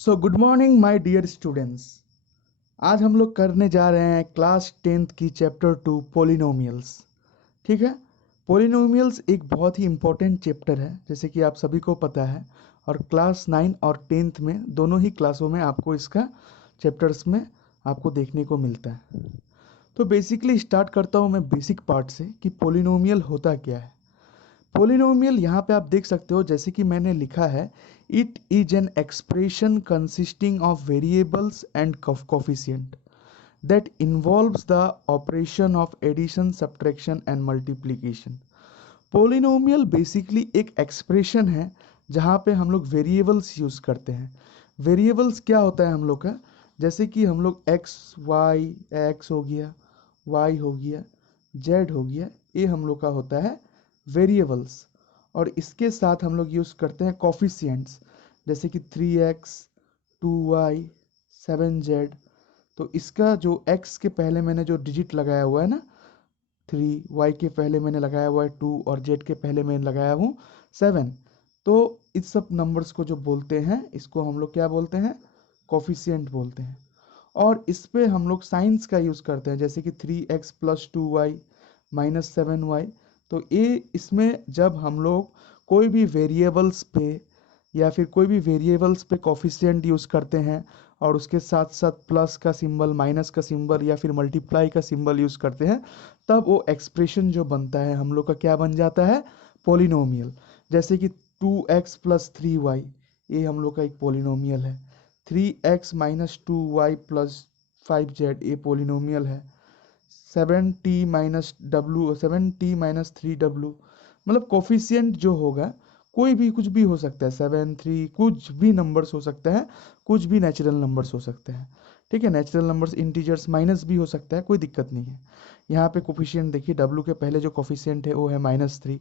So good morning my dear students. आज हम लोग करने जा रहे हैं क्लास 10th की चैप्टर 2 पोलिनोमियल्स। ठीक है। पोलिनोमियल्स एक बहुत ही इम्पोर्टेंट चैप्टर है, जैसे कि आप सभी को पता है, और क्लास 9 और 10th में दोनों ही क्लासों में आपको इसका चैप्टर्स में आपको देखने को मिलता है। तो बेसिकली स्टार्ट करता हूँ मैं बेसिक पार्ट से कि पोलिनोमियल होता क्या है। पोलिनोमियल यहाँ पे आप देख सकते हो, जैसे कि मैंने लिखा है, it is an expression consisting of variables and coefficient that involves the operation of addition, subtraction and multiplication. Polynomial basically एक एक्सप्रेशन है जहाँ पे हम लोग वेरिएबल्स यूज़ करते हैं। वेरिएबल्स क्या होता है हम लोग का, जैसे कि हम लोग एक्स वाई, एक्स हो गया, वाई हो गया, जेड हो गया, ये हम लोग का होता है वेरिएबल्स। और इसके साथ हम लोग यूज़ करते हैं कोफिशिएंट्स, जैसे कि 3x, 2y, 7z। तो इसका जो x के पहले मैंने जो डिजिट लगाया हुआ है ना 3, y के पहले मैंने लगाया हुआ है 2 और z के पहले मैंने लगाया हूँ 7। तो इस सब नंबर्स को जो बोलते हैं, इसको हम लोग क्या बोलते हैं, कोफिशिएंट बोलते हैं। और इस पे हम लोग साइंस का यूज़ करते हैं, जैसे कि 3x plus 2y minus 7y। तो ये इसमें जब हम लोग कोई भी वेरिएबल्स पे या फिर कोई भी वेरिएबल्स पे कोफिशिएंट यूज़ करते हैं और उसके साथ साथ प्लस का सिंबल, माइनस का सिंबल या फिर मल्टीप्लाई का सिंबल यूज़ करते हैं, तब वो एक्सप्रेशन जो बनता है हम लोग का क्या बन जाता है, पोलिनोमियल। जैसे कि 2x प्लस 3y, ये हम लोग का एक पोलिनोमियल है। 3x minus 2y plus 5z, ये पोलिनोमियल है। 7t माइनस 3w, मतलब कोफिशिएंट जो होगा कोई भी कुछ भी हो सकता है, 7, 3, कुछ भी नंबर्स हो सकता है, कुछ भी नेचुरल नंबर्स हो सकते हैं। ठीक है, नेचुरल नंबर्स इंटीजर्स माइनस भी हो सकता है, कोई दिक्कत नहीं है। यहाँ पे कोफिशिएंट देखिए, w के पहले जो कोफिशिएंट है वो है -3,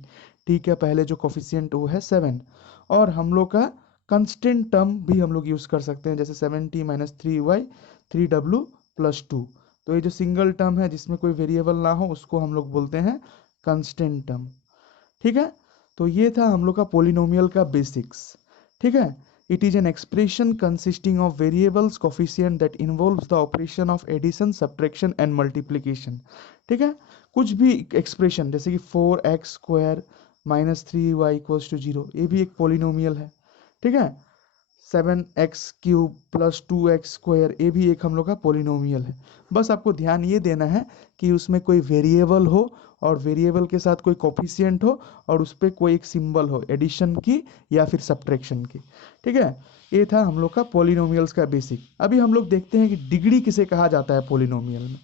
t के पहले जो कोफिशिएंट वो है 7। और हम लोग का कंस्टेंट टर्म भी हम लोग यूज़ कर सकते हैं, जैसे 7t-3y 3w प्लस 2। तो ये जो सिंगल टर्म है जिसमें कोई वेरिएबल ना हो, उसको हम लोग बोलते हैं कांस्टेंट टर्म। ठीक है। तो ये था हम लोग का पोलिनोमियल का बेसिक्स। ठीक है। It is an expression consisting of variables, coefficient that involves the operation of addition, subtraction and multiplication. ठीक है। कुछ भी एक्सप्रेशन, जैसे कि 4x² minus 3y equals to 0, ये भी एक पोलिनोमियल है। ठीक है। 7x³ प्लस 2x², ये भी एक हम लोग का पोलिनोमियल है। बस आपको ध्यान ये देना है कि उसमें कोई वेरिएबल हो और वेरिएबल के साथ कोई कोफिशिएंट हो और उस पर कोई एक सिंबल हो एडिशन की या फिर सब्ट्रैक्शन की। ठीक है। ये था हम लोग का पोलिनोमियल्स का बेसिक। अभी हम लोग देखते हैं कि डिग्री किसे कहा जाता है पोलिनोमियल में।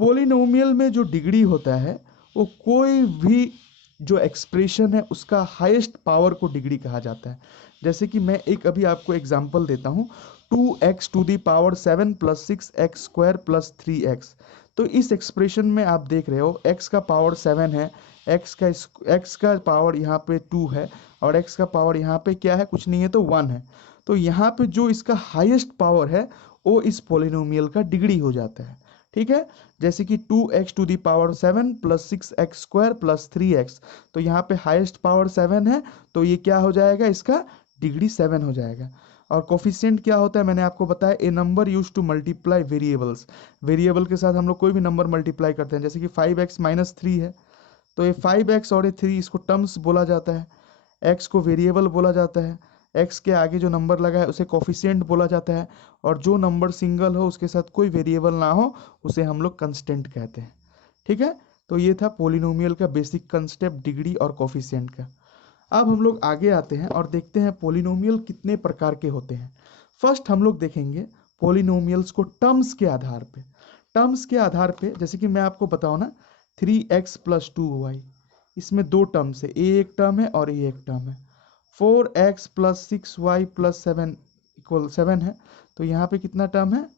पोलिनोमियल में जो डिग्री होता है वो कोई भी जो एक्सप्रेशन है उसका हाईएस्ट पावर को डिग्री कहा जाता है। जैसे कि मैं एक अभी आपको एग्जांपल देता हूँ, 2x⁷ plus 6x² plus 3x। तो इस एक्सप्रेशन में आप देख रहे हो x का पावर 7 है, x का पावर यहाँ पे 2 है और x का पावर यहाँ पे क्या है, कुछ नहीं है, तो 1 है। तो यहाँ पे जो इसका हाईएस्ट पावर है वो इस पोलिनोमियल का डिग्री हो जाता है। ठीक है। जैसे कि 2x⁷ plus 6x² plus 3x। तो यहाँ पे हाईएस्ट पावर 7 है, तो ये क्या हो जाएगा, इसका डिग्री 7 हो जाएगा। और कोफिशिएंट क्या होता है, मैंने आपको बताया, a number use to multiply variables. Variable के साथ हम लोग कोई भी नंबर मल्टीप्लाई करते हैं, जैसे कि 5x माइनस 3 है, तो ये 5x और ये 3, इसको टर्म्स बोला जाता है। x को वेरिएबल बोला जाता है, x के आगे जो नंबर लगा है उसे कोफिशिएंट बोला जाता है, और जो नंबर सिंगल हो उसके साथ कोई वेरिएबल ना हो उसे हम लोग कंस्टेंट कहते हैं। ठीक है। तो ये था पोलिनोमियल का बेसिक कंसेप्ट, डिग्री और कोफिशिएंट का। अब हम लोग आगे आते हैं और देखते हैं पोलिनोमियल कितने प्रकार के होते हैं। फर्स्ट हम लोग देखेंगे पोलिनोमियल्स को टर्म्स के आधार पे। टर्म्स के आधार पे, जैसे कि मैं आपको बताऊं ना, 3x प्लस 2y, इसमें दो टर्म्स है, ए एक टर्म है और ए एक टर्म है। 4x plus 6y plus 7 equal 7 है, तो यहाँ पे कितना टर्म है,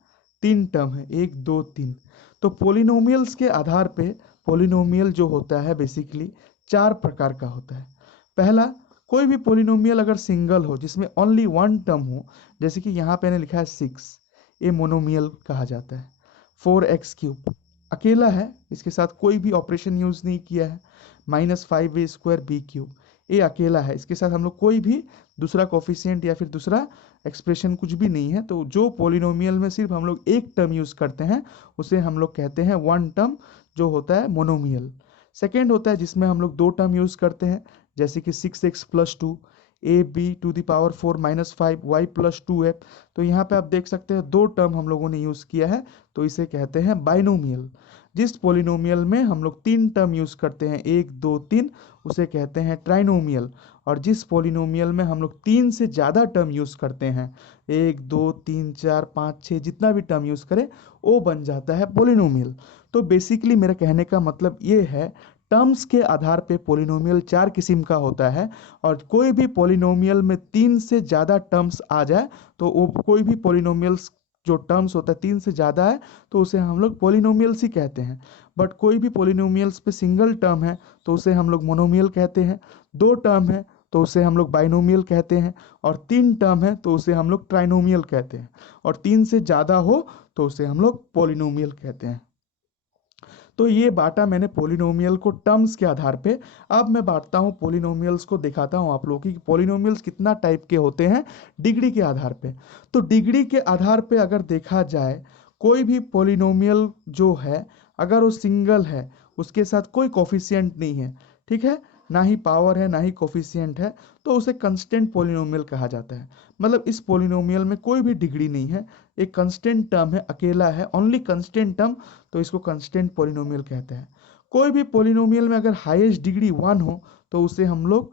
3 टर्म है, 1 2 3। तो पोलिनोमियल्स के आधार पे पोलिनोमियल जो होता है बेसिकली 4 प्रकार का होता है। पहला, कोई भी पोलिनोमियल अगर सिंगल हो जिसमें ओनली वन टर्म हो, जैसे कि यहाँ पे लिखा है 6, ये मोनोमियल कहा जाता है। 4x³ अकेला है, इसके साथ कोई भी ऑपरेशन यूज नहीं किया है। -5a² b³, ए अकेला है, इसके साथ हम लोग कोई भी दूसरा कोफिशिएंट या फिर दूसरा एक्सप्रेशन कुछ भी नहीं है। तो जो पॉलिनोमियल में सिर्फ हम लोग एक टर्म यूज करते हैं उसे हम लोग कहते हैं वन टर्म, जो होता है मोनोमियल। सेकेंड होता है जिसमें हम लोग दो टर्म यूज करते हैं, जैसे कि 6x+2, ab⁴ -5y+2f। तो यहाँ पे आप देख सकते हैं दो टर्म हम लोगों ने यूज किया है, तो इसे कहते हैं बाइनोमियल। जिस पॉलिनोमियल में हम लोग तीन टर्म यूज करते हैं, 1 2 3, उसे कहते हैं ट्राइनोमियल। और जिस पॉलिनोमियल में हम लोग तीन से ज़्यादा टर्म यूज करते हैं, 1 2 3 4 5 6, जितना भी टर्म यूज करें वो बन जाता है पॉलिनोमियल। तो बेसिकली मेरा कहने का मतलब ये है, टर्म्स के आधार पे पॉलिनोमियल चार किस्म का होता है, और कोई भी पॉलिनोमियल में तीन से ज़्यादा टर्म्स आ जाए तो वो कोई भी पॉलिनोमियल्स जो टर्म्स होता है तीन से ज़्यादा है तो उसे हम लोग पॉलिनोमियल्स ही कहते हैं। बट कोई भी पॉलिनोमियल्स पे सिंगल टर्म है तो उसे हम लोग मोनोमियल कहते हैं, दो टर्म है तो उसे हम लोग बाइनोमियल कहते हैं, और तीन टर्म है तो उसे हम लोग ट्राइनोमियल कहते हैं, और तीन से ज़्यादा हो तो उसे हम लोग पॉलिनोमियल कहते हैं। तो ये बांटा मैंने पॉलिनोमियल को टर्म्स के आधार पे। अब मैं बांटता हूँ पॉलिनोमियल्स को, दिखाता हूँ आप लोगों की पॉलिनोमियल्स कितना टाइप के होते हैं डिग्री के आधार पे। तो डिग्री के आधार पे अगर देखा जाए, कोई भी पॉलिनोमियल जो है अगर वो सिंगल है, उसके साथ कोई कोफिशिएंट नहीं है, ठीक है, ना ही पावर है ना ही कोफिशिएंट है, तो उसे कंस्टेंट पॉलिनोमियल कहा जाता है। मतलब इस पॉलिनोमियल में कोई भी डिग्री नहीं है, एक कंस्टेंट टर्म है, अकेला है, ओनली कंस्टेंट टर्म, तो इसको कंस्टेंट पॉलिनोमियल कहते हैं। कोई भी पॉलिनोमियल में अगर हाईएस्ट डिग्री 1 हो तो उसे हम लोग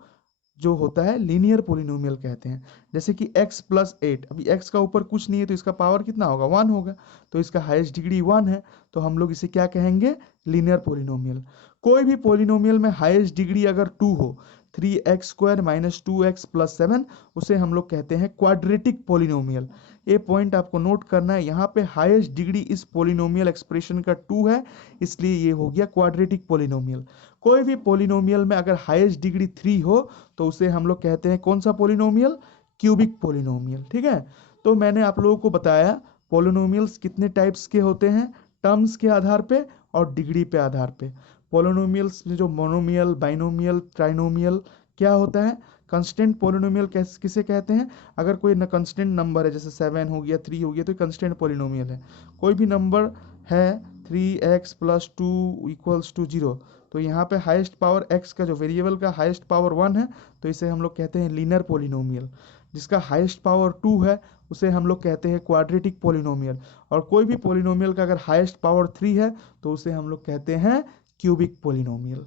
जो होता है लीनियर पॉलिनोमियल कहते हैं। जैसे कि x+8, अभी x का ऊपर कुछ नहीं है तो इसका पावर कितना होगा, 1 होगा, तो इसका हाईएस्ट डिग्री 1 है, तो हम लोग इसे क्या कहेंगे, लीनियर पॉलिनोमियल। कोई भी पॉलिनोमियल में हाईएस्ट डिग्री अगर 2 हो, 3x² - 2x+7, उसे हम लोग कहते हैं क्वाड्रेटिक पॉलिनोमियल। ये पॉइंट आपको नोट करना है, यहाँ पे हाईएस्ट डिग्री इस पॉलिनोमियल एक्सप्रेशन का 2 है, इसलिए ये हो गया क्वाड्रेटिक पॉलिनोमियल। कोई भी पॉलिनोमियल में अगर हाईएस्ट डिग्री 3 हो तो उसे हम लोग कहते हैं कौन सा पॉलिनोमियल, क्यूबिक पॉलिनोमियल। ठीक है, तो मैंने आप लोगों को बताया पॉलिनोमियल्स कितने टाइप्स के होते हैं, टर्म्स के आधार पे और डिग्री पे आधार पे। पॉलिनोमियल्स में जो मोनोमियल, बाइनोमियल, ट्राइनोमियल क्या होता है, कंस्टेंट पॉलिनोमियल किसे कहते हैं, अगर कोई न कंस्टेंट नंबर है, जैसे 7 हो गया, 3 हो गया, तो कंस्टेंट पॉलिनोमियल है। कोई भी नंबर है 3x+2 = 0, तो यहाँ पे हाईएस्ट पावर x का जो वेरिएबल का हाईएस्ट पावर 1 है, तो इसे हम लोग कहते हैं लीनियर पॉलिनोमियल। जिसका हाईएस्ट पावर 2 है उसे हम लोग कहते हैं क्वाड्रेटिक पॉलिनोमियल। और कोई भी पॉलिनोमियल का अगर हाईएस्ट पावर 3 है तो उसे हम लोग कहते हैं क्यूबिक पॉलिनोमियल।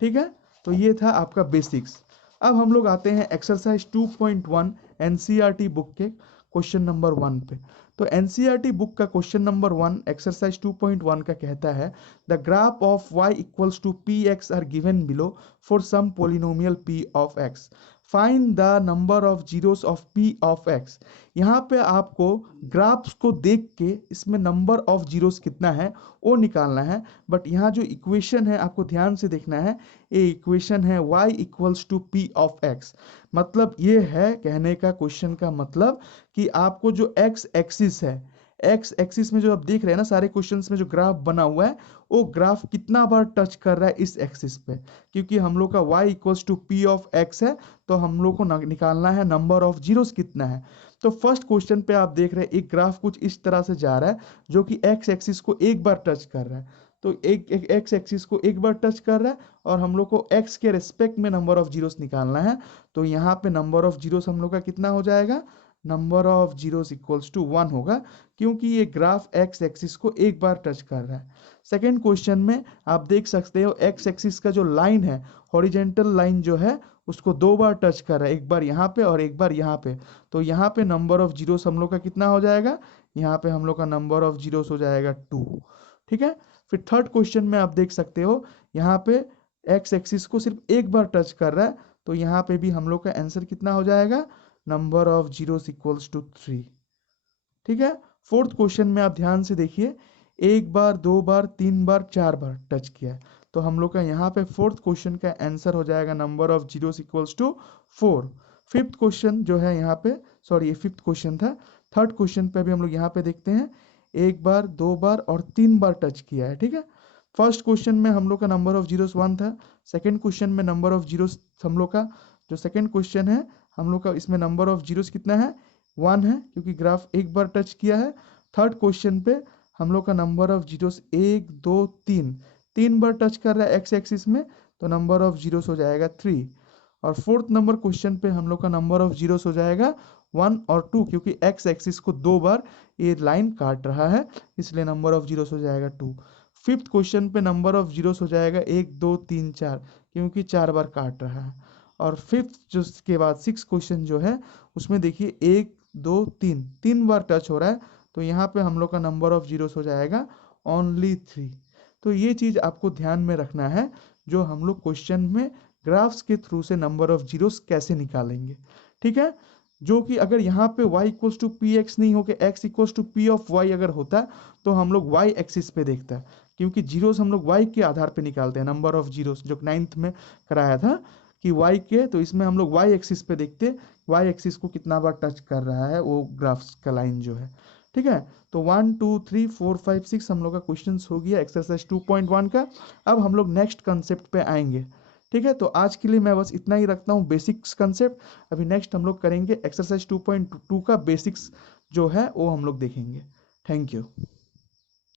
ठीक है, तो ये था आपका बेसिक्स। अब हम लोग आते हैं एक्सरसाइज 2.1 एनसीईआरटी बुक के क्वेश्चन नंबर 1 पे। तो एनसीईआरटी बुक का क्वेश्चन नंबर 1 एक्सरसाइज 2.1 का कहता है, the graph of y = px are given below for some polynomial p of x, find the number of zeros of p of x। यहाँ पे आपको ग्राफ्स को देख के इसमें नंबर ऑफ जीरोस कितना है वो निकालना है। बट यहाँ जो इक्वेशन है आपको ध्यान से देखना है, ये इक्वेशन है y = p ऑफ x। मतलब ये है, कहने का क्वेश्चन का मतलब कि आपको जो x एक्सिस है, x एक्सिस में जो आप देख रहे हैं ना सारे क्वेश्चंस में जो ग्राफ बना हुआ है, वो ग्राफ कितना बार टच कर रहा है इस एक्सिस पे। क्योंकि हम लोग का y = p ऑफ x है, तो हम लोग को निकालना है नंबर ऑफ जीरोस कितना है। तो फर्स्ट क्वेश्चन पे आप देख रहे हैं एक ग्राफ कुछ इस तरह से जा रहा है जो कि x एक्सिस को एक बार टच कर रहा है। तो एक x एक्सिस को एक बार टच कर रहा है और हम लोग को x के रेस्पेक्ट में नंबर ऑफ जीरोस निकालना है। तो यहाँ पे नंबर ऑफ जीरोस हम लोग का कितना हो जाएगा, नंबर ऑफ जीरोस = 1 होगा, क्योंकि ये ग्राफ x एक्सिस को एक बार टच कर रहा है। सेकेंड क्वेश्चन में आप देख सकते हो x एक्सिस का जो लाइन है, हॉरिजेंटल लाइन जो है, उसको दो बार टच कर रहा है, एक बार यहाँ पे और एक बार यहाँ पे। तो यहाँ पे नंबर ऑफ जीरोस हम लोग का कितना हो जाएगा, यहाँ पे हम लोग का नंबर ऑफ जीरोस हो जाएगा 2। ठीक है, फिर थर्ड क्वेश्चन में आप देख सकते हो यहाँ पे x एक्सिस को सिर्फ एक बार टच कर रहा है, तो यहाँ पे भी हम लोग का आंसर कितना हो जाएगा, नंबर ऑफ जीरोस = 3। ठीक है, फोर्थ क्वेश्चन में आप ध्यान से देखिए, एक बार, दो बार, तीन बार, 4 बार टच किया है, तो हम लोग का यहाँ पे फोर्थ क्वेश्चन का आंसर हो जाएगा number of zeros = 4। Fifth question जो है यहाँ पे, सॉरी ये फिफ्थ क्वेश्चन था, थर्ड क्वेश्चन पे भी हम लोग यहाँ पे देखते हैं, एक बार, दो बार और 3 बार टच किया है। ठीक है, फर्स्ट क्वेश्चन में हम लोग का नंबर ऑफ जीरोस 1 था, सेकंड क्वेश्चन में नंबर ऑफ जीरोस हम लोग का जो सेकंड क्वेश्चन है हम लोग का इसमें नंबर ऑफ जीरोस कितना है 1 है, क्योंकि ग्राफ एक बार टच किया है। थर्ड क्वेश्चन पे हम लोग का नंबर ऑफ जीरोस 1 2 3 तीन बार टच कर रहा है एक्स एक्सिस में, तो नंबर ऑफ जीरोस हो जाएगा 3। और फोर्थ नंबर क्वेश्चन पे हम लोग का नंबर ऑफ जीरोस हो जाएगा 1 और 2, क्योंकि एक्स एक्सिस को 2 बार ये लाइन काट रहा है, इसलिए नंबर ऑफ जीरोस हो जाएगा 2। फिफ्थ क्वेश्चन पे नंबर ऑफ जीरोस हो जाएगा 1 2 3 4, क्योंकि 4 बार काट रहा है। और फिफ्थ जो के बाद सिक्स क्वेश्चन जो है उसमें देखिए 1 2 3 तीन बार टच हो रहा है, तो यहाँ पे हम लोग का नंबर ऑफ जीरोस हो जाएगा ओनली 3। तो ये चीज़ आपको ध्यान में रखना है जो हम लोग क्वेश्चन में ग्राफ्स के थ्रू से नंबर ऑफ जीरोस कैसे निकालेंगे, ठीक है। जो कि अगर यहाँ पे y equals to P X नहीं होकर x equals to P of Y अगर होता तो हम लोग y एक्सिस पे देखते हैं, क्योंकि जीरोस हम लोग y के आधार पे निकालते हैं। नंबर ऑफ जीरोस जो 9th में कराया था कि y के, तो इसमें हम लोग y एक्सिस पे देखते y एक्सिस को कितना बार टच कर रहा है वो ग्राफ्स का लाइन जो है, ठीक है। तो 1 2 3 4 5 6 हम लोग का क्वेश्चन हो गया एक्सरसाइज 2.1 का। अब हम लोग नेक्स्ट कंसेप्ट पे आएंगे, ठीक है। तो आज के लिए मैं बस इतना ही रखता हूँ बेसिक्स कंसेप्ट। अभी नेक्स्ट हम लोग करेंगे एक्सरसाइज 2.2 का बेसिक्स जो है वो हम लोग देखेंगे। Thank you.